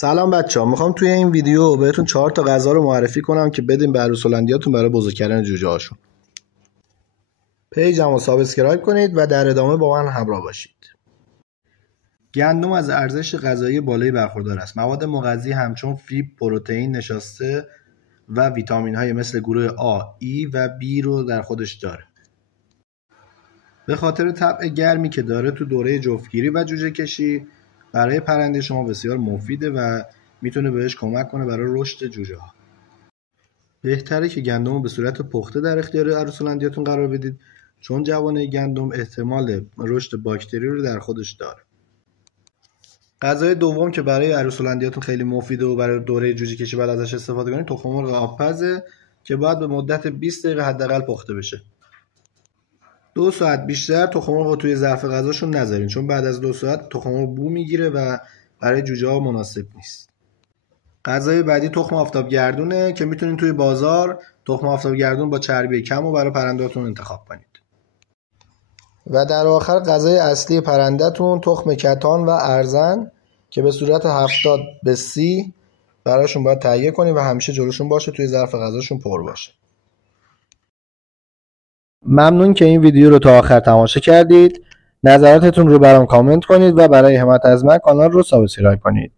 سلام بچه‌ها، میخوام توی این ویدیو بهتون 4 تا غذا رو معرفی کنم که بدین به عروس هلندیاتون برای بزرگ کردن جوجه هاشون. پیجمو سابسکرایب کنید و در ادامه با من همراه باشید. گندم از ارزش غذایی بالایی برخوردار است. مواد مغذی همچون فیبر، پروتئین نشاسته و ویتامین‌های مثل گروه A, E و B رو در خودش داره. به خاطر طبع گرمی که داره تو دوره جفتگیری و جوجه کشی برای پرنده شما بسیار مفیده و میتونه بهش کمک کنه برای رشد جوجه ها. بهتره که گندم رو به صورت پخته در اختیار عروس هلندیاتون قرار بدید، چون جوانه گندم احتمال رشد باکتری رو در خودش داره. غذای دوم که برای عروس هلندیاتون خیلی مفیده و برای دوره جوجه کشی بعد ازش استفاده کنید تخم مرغ آبپزه که باید به مدت 20 دقیقه حداقل پخته بشه. 2 ساعت بیشتر تخم مرغ رو توی ظرف غذاشون نذارین، چون بعد از 2 ساعت تخم مرغ بو میگیره و برای جوجه ها مناسب نیست. غذای بعدی تخم آفتابگردونه که میتونین توی بازار تخم آفتابگردون با چربی کم رو برای پرنده‌تون انتخاب کنید. و در آخر غذای اصلی پرنده‌تون تخم کتان و ارزن که به صورت 70-30 براشون باید تهیه کنید و همیشه جلوشون باشه، توی ظرف غذاشون پر باشه. ممنون که این ویدیو رو تا آخر تماشا کردید. نظراتتون رو برام کامنت کنید و برای حمایت از من کانال رو سابسکرایب کنید.